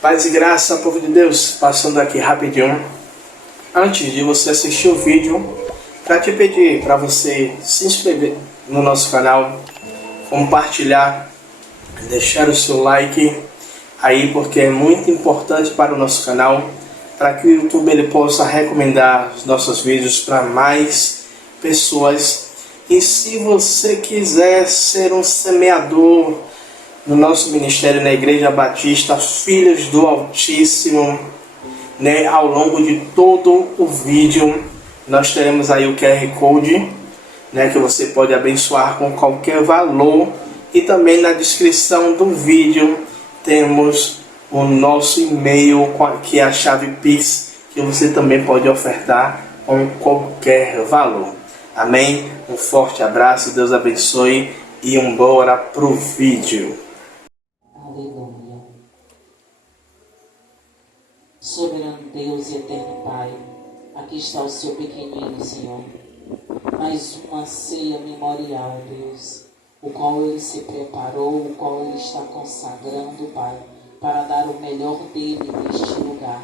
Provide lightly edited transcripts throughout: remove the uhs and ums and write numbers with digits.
Paz e graça, povo de Deus, passando aqui rapidinho. Antes de você assistir o vídeo, para te pedir para você se inscrever no nosso canal, compartilhar, deixar o seu like aí, porque é muito importante para o nosso canal, para que o YouTube ele possa recomendar os nossos vídeos para mais pessoas. E se você quiser ser um semeador no nosso ministério na Igreja Batista Filhos do Altíssimo, ao longo de todo o vídeo nós teremos aí o QR Code, que você pode abençoar com qualquer valor, e também na descrição do vídeo temos o nosso e-mail, que é a chave Pix, que você também pode ofertar com qualquer valor. Amém? Um forte abraço, Deus abençoe e bora pro vídeo. Aleluia. Soberano Deus e eterno Pai, aqui está o seu pequenino, Senhor. Mais uma ceia memorial, Deus, o qual Ele se preparou, o qual Ele está consagrando, Pai, para dar o melhor dele neste lugar.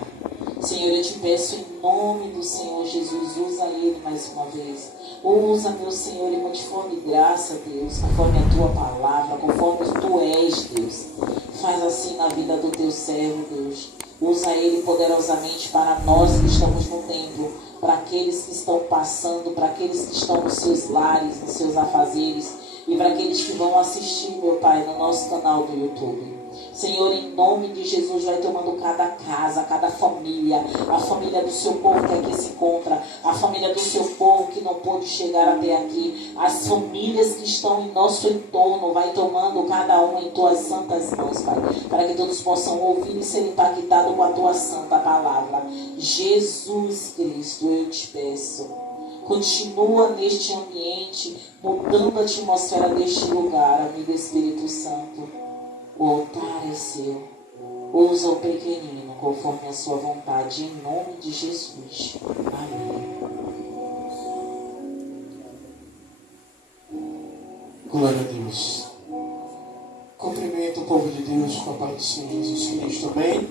Senhor, eu te peço em nome do Senhor Jesus, usa Ele mais uma vez. Usa, meu Senhor, em multiforme graça, Deus, conforme a Tua palavra, conforme Tu és, Deus. Faz assim na vida do Teu servo, Deus. Usa Ele poderosamente para nós que estamos no templo, para aqueles que estão passando, para aqueles que estão nos seus lares, nos seus afazeres, e para aqueles que vão assistir, meu Pai, no nosso canal do YouTube. Senhor, em nome de Jesus, vai tomando cada casa, cada família, a família do seu povo que aqui se encontra, a família do seu povo que não pôde chegar até aqui, as famílias que estão em nosso entorno, vai tomando cada uma em tuas santas mãos, Pai, para que todos possam ouvir e ser impactados com a tua santa palavra. Jesus Cristo, eu te peço, continua neste ambiente, mudando a atmosfera deste lugar, amigo Espírito Santo. O altar é seu. Usa o pequenino conforme a sua vontade, em nome de Jesus. Amém. Glória a Deus. Cumprimento o povo de Deus com a paz do Senhor Jesus Cristo. Amém?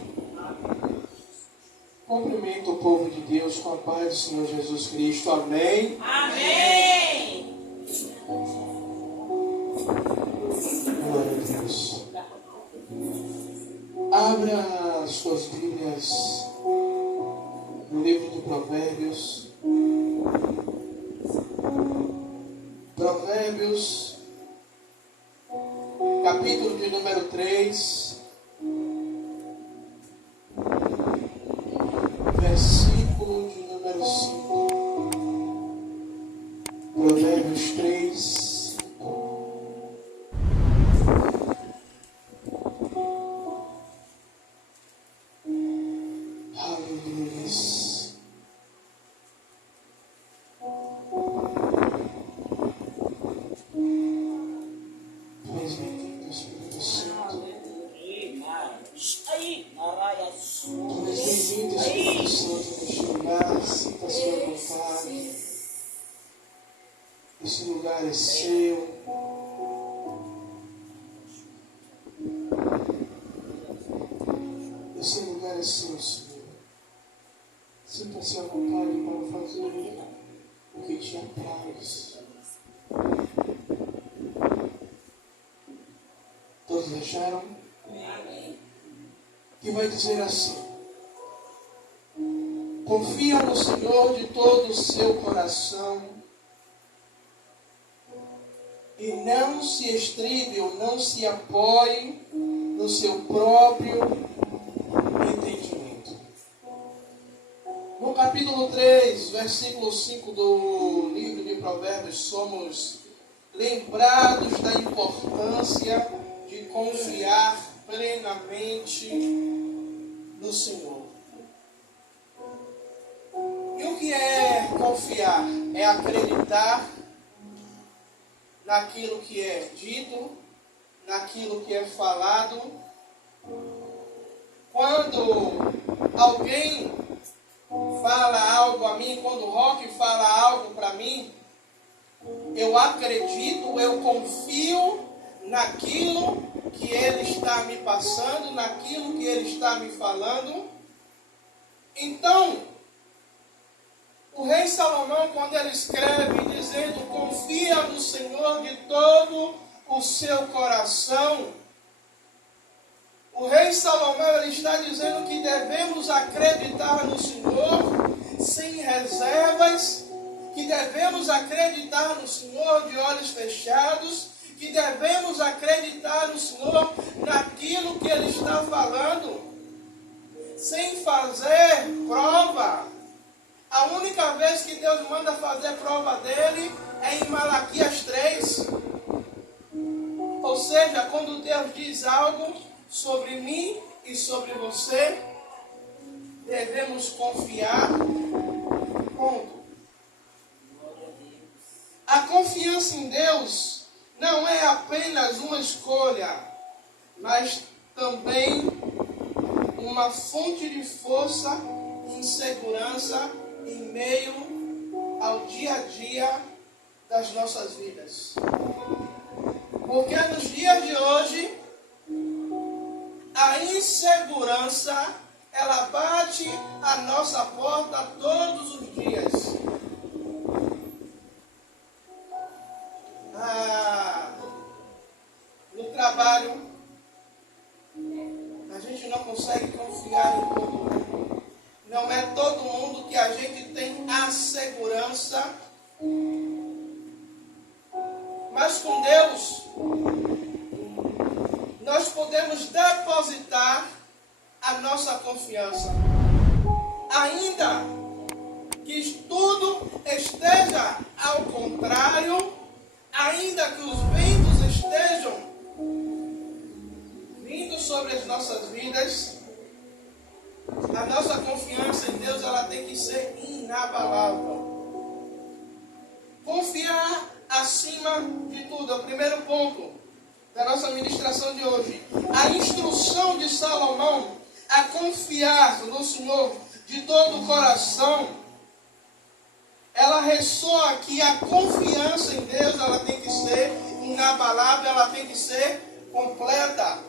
Cumprimento o povo de Deus com a paz do Senhor Jesus Cristo. Amém? Amém! Glória a Deus. Abra as suas Bíblias no livro de Provérbios. Provérbios, capítulo de número 3, versículo de número 5. Provérbios 3. Sinta a sua vontade. Esse lugar é seu. Esse lugar é seu, Senhor. Sinta-se à vontade para fazer o que te apraz. Todos deixaram? Amém. Que vai dizer assim: confia no Senhor de todo o seu coração e não se estribe ou não se apoie no seu próprio entendimento. No capítulo 3, versículo 5 do livro de Provérbios, somos lembrados da importância de confiar plenamente no Senhor. E o que é confiar? É acreditar naquilo que é dito, naquilo que é falado. Quando alguém fala algo a mim, quando o Roque fala algo para mim, eu acredito, eu confio naquilo que Ele está me passando, naquilo que Ele está me falando. Então, o rei Salomão, quando ele escreve dizendo: confia no Senhor de todo o seu coração, o rei Salomão ele está dizendo que devemos acreditar no Senhor sem reservas, que devemos acreditar no Senhor de olhos fechados, que devemos acreditar no Senhor naquilo que Ele está falando, sem fazer prova. A única vez que Deus manda fazer prova dele é em Malaquias 3. Ou seja, quando Deus diz algo sobre mim e sobre você, devemos confiar. Ponto. A confiança em Deus não é apenas uma escolha, mas também uma fonte de força e segurança em meio ao dia a dia das nossas vidas. Porque nos dias de hoje, a insegurança, ela bate a nossa porta todos os dias. No trabalho, a gente não consegue confiar em todo mundo. Não é todo mundo que a gente tem a segurança. Mas com Deus, nós podemos depositar a nossa confiança. Ainda que tudo esteja ao contrário, ainda que os ventos estejam vindo sobre as nossas vidas, a nossa confiança em Deus ela tem que ser inabalável. Confiar acima de tudo. É o primeiro ponto da nossa ministração de hoje. A instrução de Salomão a confiar no Senhor de todo o coração, ela ressoa que a confiança em Deus ela tem que ser inabalável, ela tem que ser completa.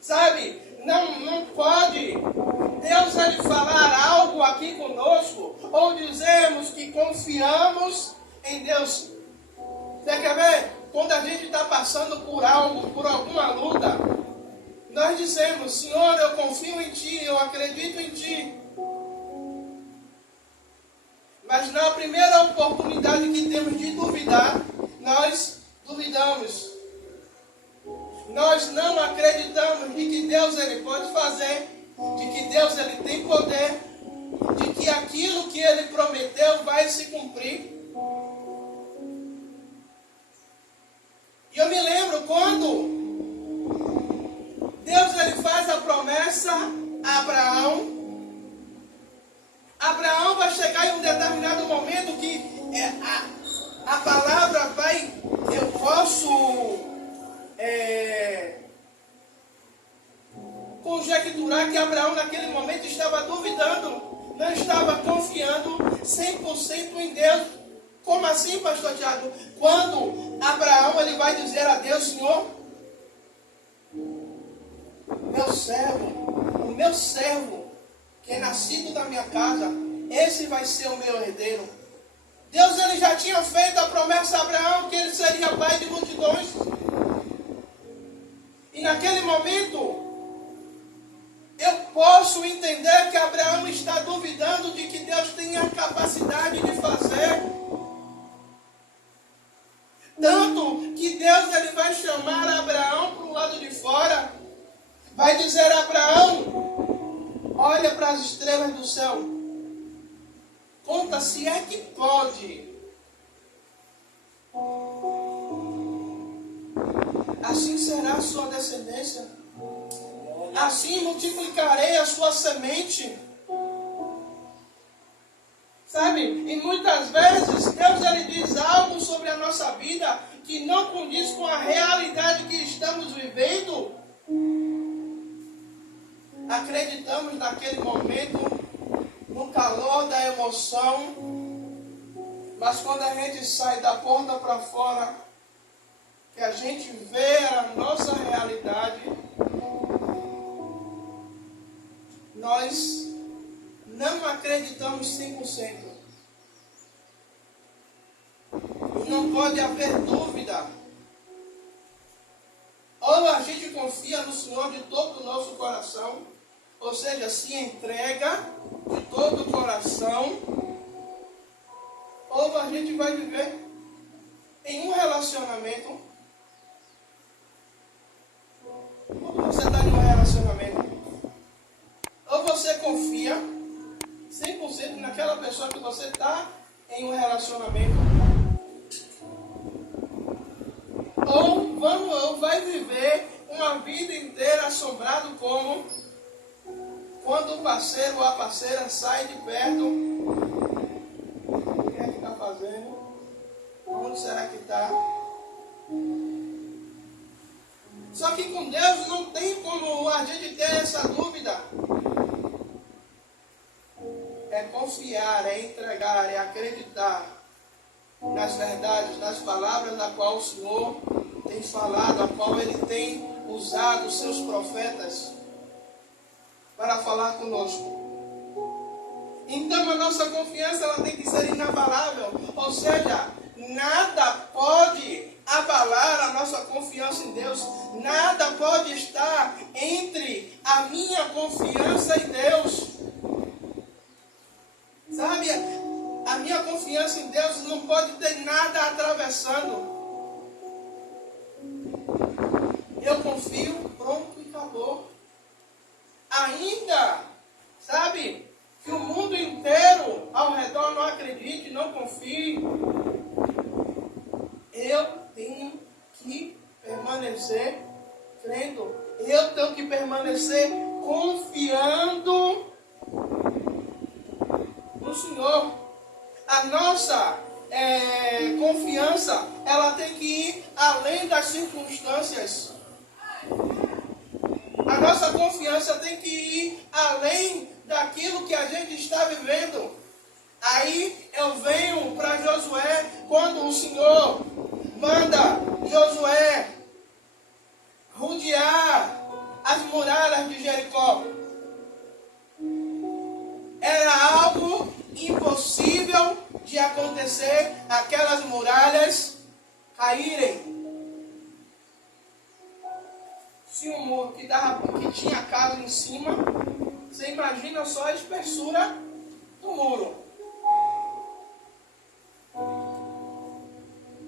Sabe, não pode Deus ele falar algo aqui conosco, ou dizermos que confiamos em Deus. Você quer ver? Quando a gente está passando por algo, por alguma luta, nós dizemos: Senhor, eu confio em Ti, eu acredito em Ti. Mas na primeira oportunidade que temos de duvidar, nós duvidamos. Nós não acreditamos de que Deus ele pode fazer, de que Deus ele tem poder, de que aquilo que ele prometeu vai se cumprir. E eu me lembro quando Deus ele faz a promessa a Abraão. Abraão vai chegar em um determinado momento que a palavra vai, eu posso conjecturar que Abraão naquele momento estava duvidando, não estava confiando 100% em Deus. Como assim, pastor Tiago? Quando Abraão ele vai dizer a Deus: Senhor, o meu servo, que é nascido da minha casa, esse vai ser o meu herdeiro. Deus ele já tinha feito a promessa a Abraão que ele seria pai de multidões. E naquele momento, eu posso entender que Abraão está duvidando de que Deus tenha a capacidade de fazer. Tanto que Deus ele vai chamar Abraão para o lado de fora. Vai dizer a Abraão: olha para as estrelas do céu. Conta se é que pode. Assim será a sua descendência. Assim multiplicarei a sua semente. Sabe? E muitas vezes Deus ele diz algo sobre a nossa vida que não condiz com a realidade que estamos vivendo. Acreditamos naquele momento, no calor da emoção, mas quando a gente sai da porta para fora, que a gente vê a nossa realidade, nós não acreditamos 100%. E não pode haver dúvida. Ou a gente confia no Senhor de todo o nosso coração, ou seja, se entrega de todo o coração, ou a gente vai viver em um relacionamento. Quando você está em um relacionamento, ou você confia 100% naquela pessoa que você está em um relacionamento, ou vai viver uma vida inteira assombrado como quando o parceiro ou a parceira sai de perto. O que é que está fazendo? Onde será que está? Só que com Deus não tem como a gente ter essa dúvida. É confiar, é entregar, é acreditar nas verdades, nas palavras da qual o Senhor tem falado, a qual Ele tem usado os seus profetas para falar conosco. Então a nossa confiança ela tem que ser inabalável, ou seja, nada pode abalar a nossa confiança em Deus, nada pode estar entre a minha confiança em Deus. Sabe, a minha confiança em Deus não pode ter nada atravessando. Eu confio, pronto e acabou. Ainda, sabe, que o mundo inteiro ao redor não acredite, não confie, eu tenho que permanecer crendo. Eu tenho que permanecer confiando no Senhor. A nossa confiança, ela tem que ir além das circunstâncias. A nossa confiança tem que ir além daquilo que a gente está vivendo. Aí eu venho para Josué, quando o Senhor manda Josué rodear as muralhas de Jericó. Era algo impossível de acontecer, aquelas muralhas caírem. Se um muro que tinha casa em cima, você imagina só a espessura do muro.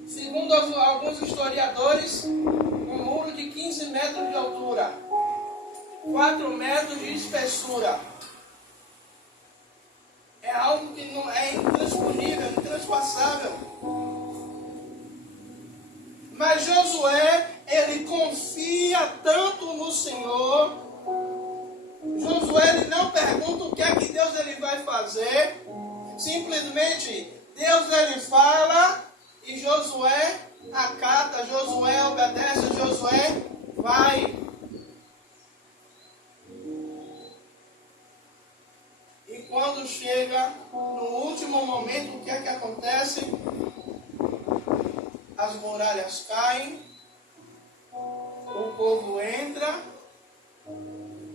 Segundo alguns historiadores, um muro de 15 metros de altura, 4 metros de espessura. É algo que não é intransponível, intraspassável. Mas Josué, ele confia tanto no Senhor. Josué, ele não pergunta o que é que Deus ele vai fazer. Simplesmente, Deus ele fala e Josué acata, Josué obedece, Josué vai. E quando chega no último momento, o que é que acontece? As muralhas caem, o povo entra,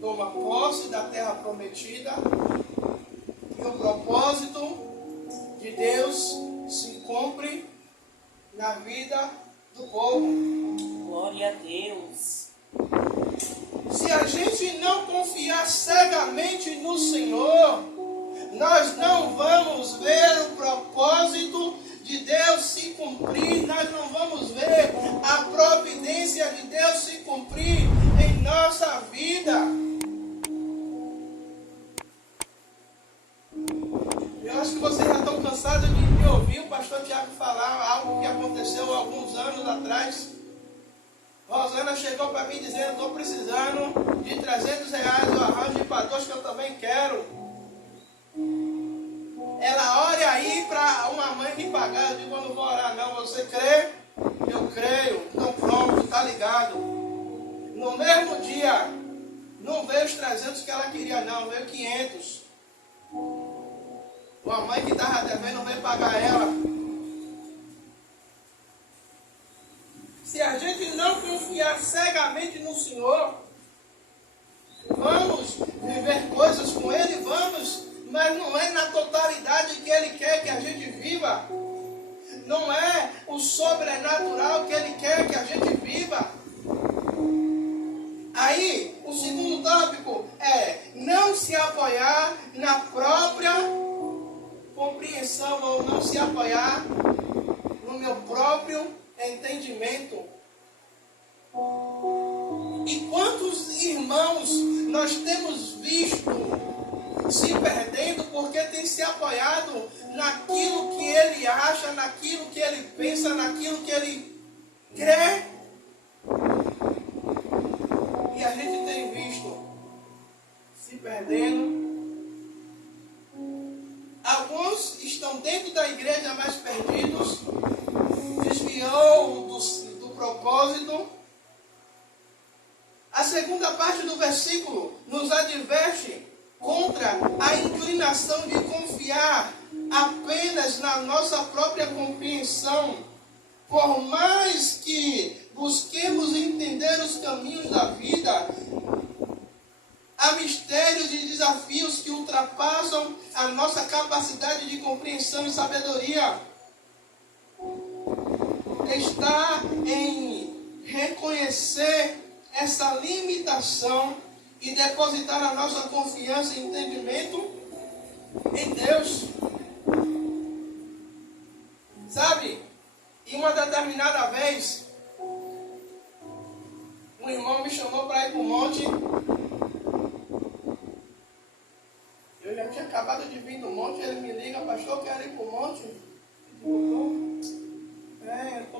toma posse da terra prometida, e o propósito de Deus se cumpre na vida do povo. Glória a Deus. Se a gente não confiar cegamente no Senhor, nós não vamos ver o propósito de Deus se cumprir, nós não vamos ver a providência de Deus se cumprir em nossa vida. Eu acho que vocês já estão cansados de ouvir o pastor Tiago falar algo que aconteceu há alguns anos atrás. Rosana chegou para mim dizendo: estou precisando de R$300, eu arranjo para dois que eu também quero. Ela ora aí para uma mãe me pagar. Eu digo: eu não vou orar não, você crê? Eu creio. Então pronto, está ligado. No mesmo dia, não veio os 300 que ela queria não, veio 500. Uma mãe que estava devendo veio pagar ela. Se a gente confiar cegamente no Senhor. Vamos viver coisas com Ele, vamos, mas não é na totalidade que Ele quer que a gente viva. Não é o sobrenatural que Ele quer que a gente viva. Aí, o segundo tópico é não se apoiar na própria compreensão ou não se apoiar no meu próprio entendimento. E quantos irmãos nós temos visto se perdendo porque tem se apoiado naquilo que ele acha, naquilo que ele pensa, naquilo que ele crê. E a gente tem visto se perdendo. Alguns estão dentro da igreja mais perdidos, desviou do propósito. A segunda parte do versículo nos adverte contra a inclinação de confiar apenas na nossa própria compreensão. Por mais que busquemos entender os caminhos da vida, há mistérios e desafios que ultrapassam a nossa capacidade de compreensão e sabedoria. Está em reconhecer essa limitação e depositar a nossa confiança e entendimento em Deus. Sabe? E uma determinada vez, um irmão me chamou para ir para o monte. Eu já tinha acabado de vir do monte, ele me liga, pastor, eu quero ir para o monte.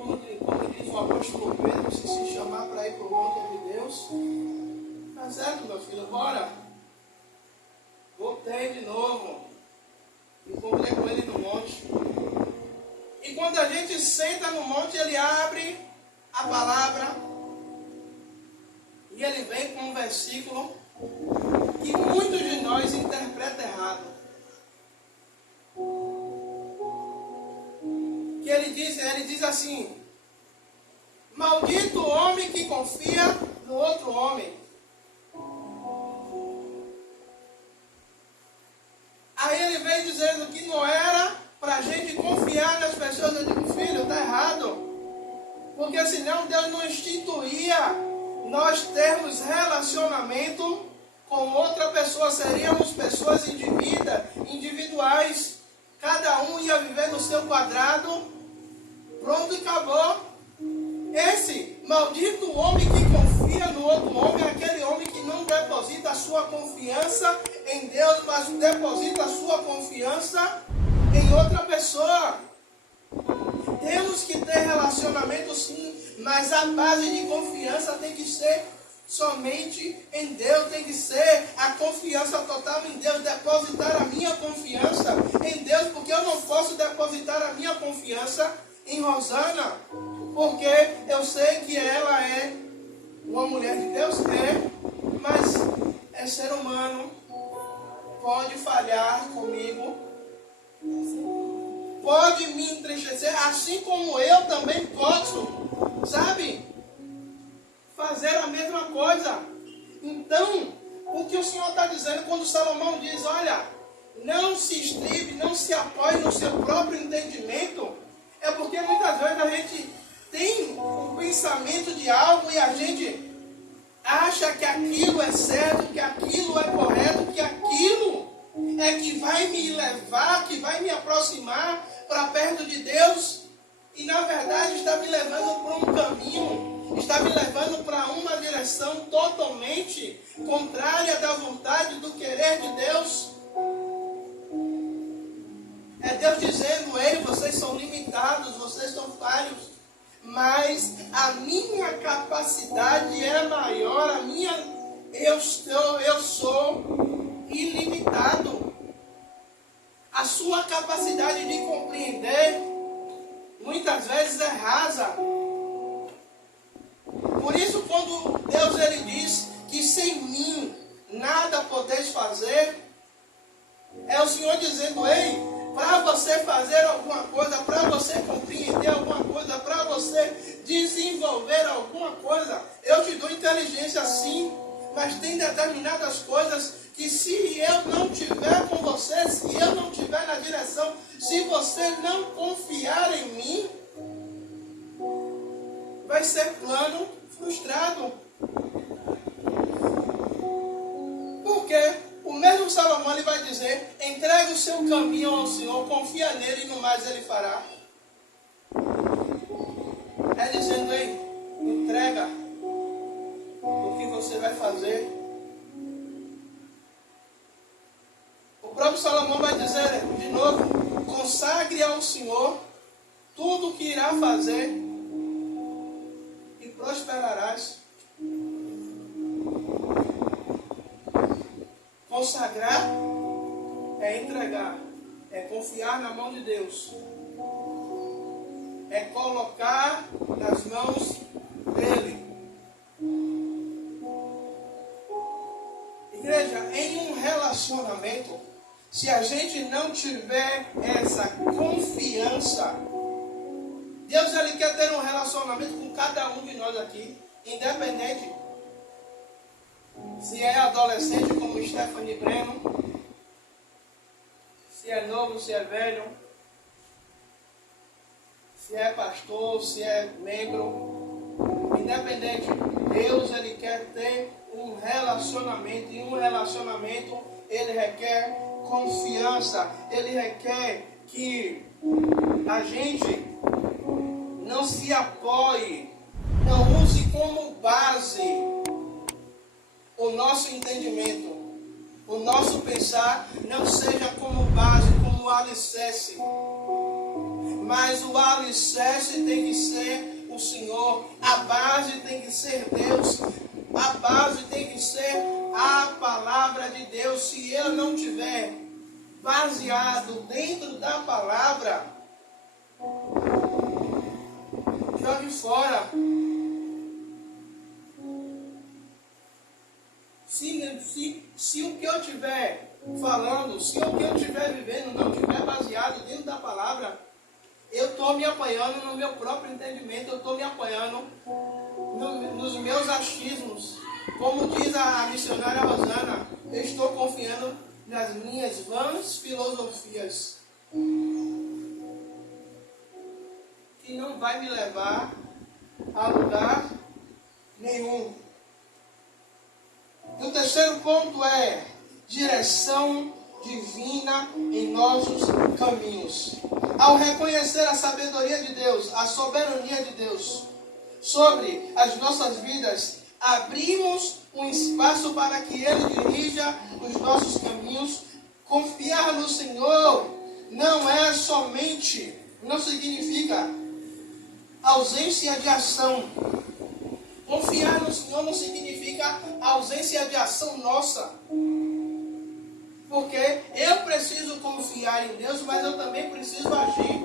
Eu digo, como diz o apóstolo Pedro, se chamar para ir para o monte de Deus. Tá certo, meu filho, bora. Voltei de novo. Encontrei com ele no monte. E quando a gente senta no monte, ele abre a palavra. E ele vem com um versículo que muitos de nós interpretam errado. Que ele diz assim: maldito o homem que confia no outro homem. Aí ele vem dizendo que não era para a gente confiar nas pessoas. Eu digo, filho, está errado. Porque senão Deus não instituía nós termos relacionamento com outra pessoa. Seríamos pessoas individuais. Cada um ia viver no seu quadrado. Pronto e acabou. Esse maldito homem que confia no outro homem é aquele homem que não deposita a sua confiança em Deus, mas deposita a sua confiança em outra pessoa. Temos que ter relacionamento sim, mas a base de confiança tem que ser somente em Deus, tem que ser a confiança total em Deus, depositar a minha confiança em Deus, porque eu não posso depositar a minha confiança em Rosana, porque eu sei que ela é uma mulher de Deus, mas é ser humano, pode falhar comigo, pode me entristecer, assim como eu também posso, sabe, fazer a mesma coisa. Então, o que o Senhor está dizendo quando Salomão diz, olha, não se estribe, não se apoie no seu próprio entendimento, é porque muitas vezes a gente tem um pensamento de algo e a gente acha que aquilo é certo, que aquilo é correto, que aquilo é que vai me levar, que vai me aproximar para perto de Deus, e na verdade está me levando para um caminho, está me levando para uma direção totalmente contrária da vontade, do querer de Deus. É Deus dizendo, ei, vocês são limitados, vocês são falhos, mas a minha capacidade é maior, eu sou ilimitado. A sua capacidade de compreender muitas vezes é rasa. Por isso, quando Deus ele diz que sem mim nada podeis fazer, é o Senhor dizendo, ei, para você fazer alguma coisa, para você compreender alguma coisa, para você desenvolver alguma coisa. Eu te dou inteligência sim, mas tem determinadas coisas que se eu não tiver com você, se eu não tiver na direção, se você não confiar em mim, vai ser plano frustrado. Porque o mesmo Salomão ele vai dizer, entregue o seu caminho ao Senhor, confia nele e no mais ele fará. É dizendo, ei, entrega o que você vai fazer. O próprio Salomão vai dizer de novo, consagre ao Senhor tudo o que irá fazer e prosperarás. Consagrar é entregar, é confiar na mão de Deus, é colocar nas mãos dele. Igreja, em um relacionamento, se a gente não tiver essa confiança, Deus ele quer ter um relacionamento com cada um de nós aqui, independente se é adolescente como Stephanie Breno, se é novo, se é velho, se é pastor, se é membro, independente, Deus ele quer ter um relacionamento, e um relacionamento ele requer confiança, ele requer que a gente não se apoie, não use como base o nosso entendimento, o nosso pensar, não seja como base, como alicerce. Mas o alicerce tem que ser o Senhor, a base tem que ser Deus, a base tem que ser a palavra de Deus. Se eu não tiver baseado dentro da palavra, jogue fora. Se o que eu estiver falando, se o que eu estiver vivendo não estiver baseado dentro da palavra, eu estou me apoiando no meu próprio entendimento, eu estou me apoiando nos meus achismos. Como diz a missionária Rosana, eu estou confiando nas minhas vãs filosofias, que não vai me levar a lugar nenhum. E o terceiro ponto é direção divina em nossos caminhos. Ao reconhecer a sabedoria de Deus, a soberania de Deus sobre as nossas vidas, abrimos um espaço para que Ele dirija os nossos caminhos. Confiar no Senhor não significa ausência de ação. Confiar no Senhor não significa ausência de ação nossa. Porque eu preciso confiar em Deus, mas eu também preciso agir.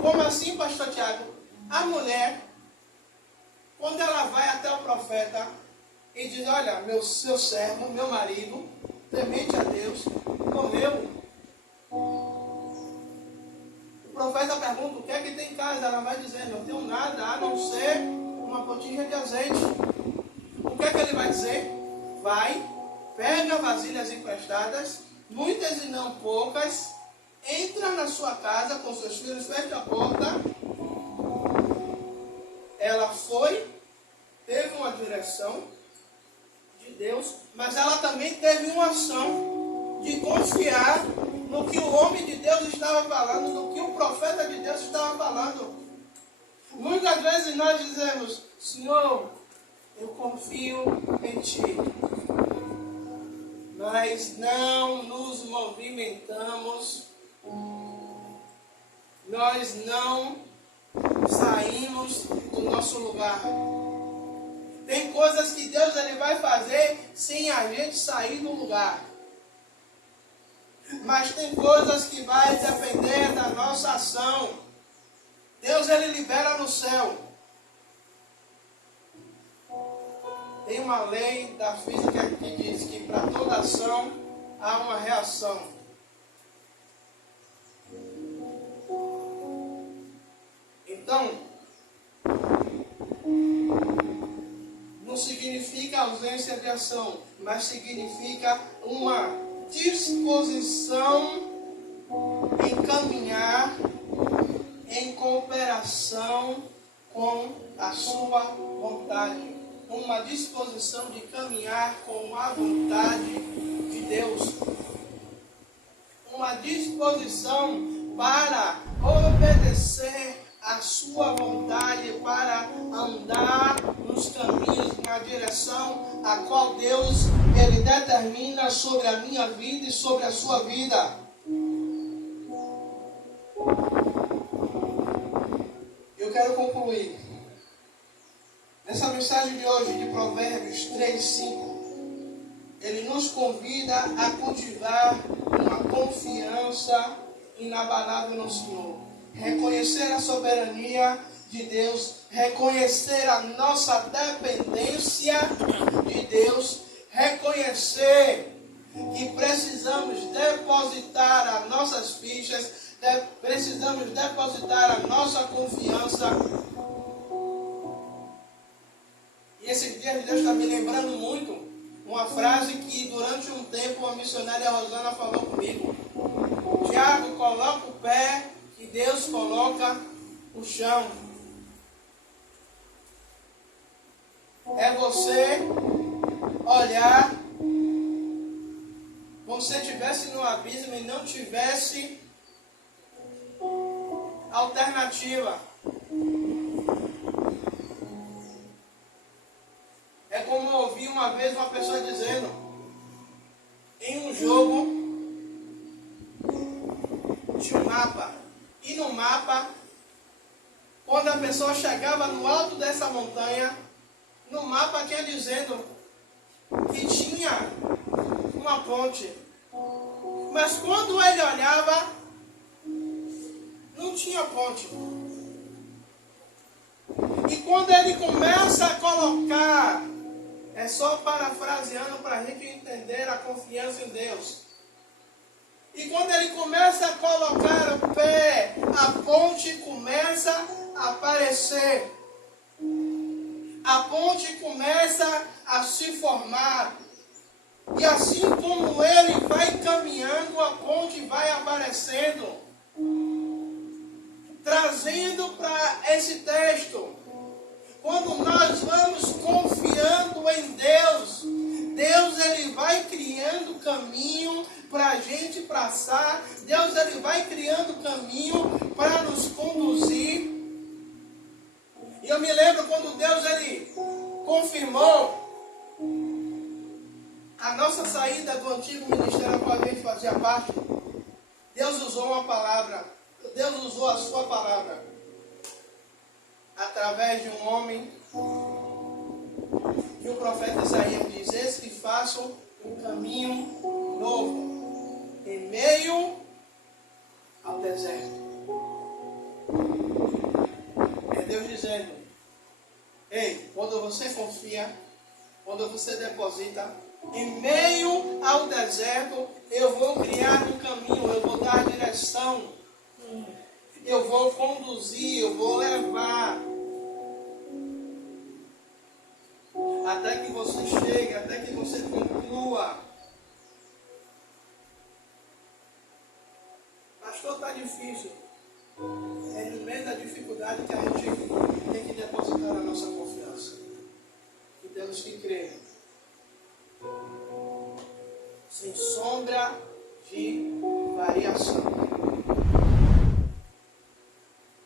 Como assim, pastor Tiago? A mulher, quando ela vai até o profeta e diz, olha, seu servo, meu marido, temente a Deus, morreu. O profeta pergunta, o que é que tem em casa? Ela vai dizendo, não tenho nada, a não ser uma botija de azeite. O que é que ele vai dizer? Vai, pega vasilhas emprestadas, muitas e não poucas, entra na sua casa com seus filhos, fecha a porta. Ela foi, teve uma direção de Deus, mas ela também teve uma ação de confiar no que o homem de Deus estava falando, no que o profeta de Deus estava falando. Muitas vezes nós dizemos, Senhor, eu confio em Ti, mas não nos movimentamos, nós não saímos do nosso lugar. Tem coisas que Deus ele vai fazer sem a gente sair do lugar. Mas tem coisas que vai depender da nossa ação. Deus ele libera no céu. Tem uma lei da física que diz que para toda ação há uma reação. Então, ausência de ação, mas significa uma disposição em caminhar em cooperação com a sua vontade. Uma disposição de caminhar com a vontade de Deus. Uma disposição para obedecer a sua vontade, para andar nos caminhos, na direção a qual Deus ele determina sobre a minha vida e sobre a sua vida. Eu quero concluir nessa mensagem de hoje de Provérbios 3:5. Ele nos convida a cultivar uma confiança inabalável no Senhor. Reconhecer a soberania de Deus, reconhecer a nossa dependência de Deus, reconhecer que precisamos depositar as nossas fichas, precisamos depositar a nossa confiança. E esses dias Deus está me lembrando muito uma frase que durante um tempo a missionária Rosana falou comigo. Tiago, coloca o pé que Deus coloca o chão. É você olhar como se estivesse no abismo e não tivesse alternativa. É como eu ouvi uma vez uma pessoa dizendo, em um jogo tinha um mapa. E no mapa, quando a pessoa chegava no alto dessa montanha, no mapa tinha dizendo que tinha uma ponte. Mas quando ele olhava, não tinha ponte. E quando ele começa a colocar, é só parafraseando para a gente entender a confiança em Deus. E quando ele começa a colocar o pé, a ponte começa a aparecer. A ponte começa a se formar. E assim como ele vai caminhando, a ponte vai aparecendo. Trazendo para esse texto, quando nós vamos confiando em Deus, Deus ele vai criando caminho para a gente passar. Deus ele vai criando caminho para nos conduzir. E eu me lembro quando Deus ele confirmou a nossa saída do antigo ministério ao qual a gente fazia parte. Deus usou uma palavra. Deus usou a sua palavra através de um homem que o profeta Isaías diz: eis que façam um caminho novo em meio ao deserto. É Deus dizendo: ei, quando você confia, quando você deposita, em meio ao deserto, eu vou criar um caminho, eu vou dar direção, eu vou conduzir, eu vou levar, até que você chegue, até que você conclua. Pastor, está difícil. É no meio da dificuldade que a gente tem que depositar a nossa confiança. E temos que crer, sem sombra de variação.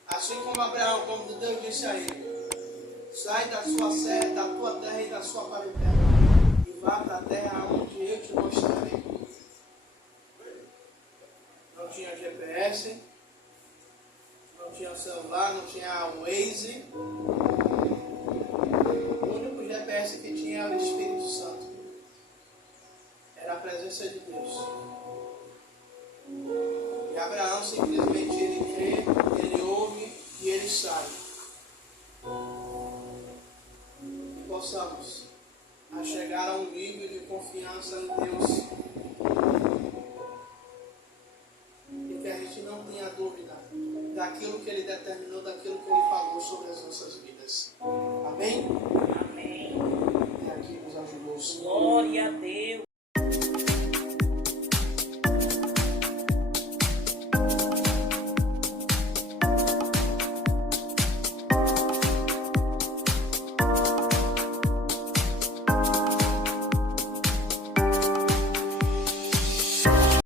Assim como Abraão, como Deus disse a ele: sai da sua serra, da tua terra e da sua parentela, e vá para a terra onde eu te mostrarei. Não tinha GPS, não tinha celular, não tinha Waze. O único GPS que tinha era o Espírito Santo. Era a presença de Deus. E Abraão simplesmente ele crê, ele ouve e ele sai. E possamos a chegar a um nível de confiança em Deus e que a gente não tenha dúvida daquilo que ele determinou, daquilo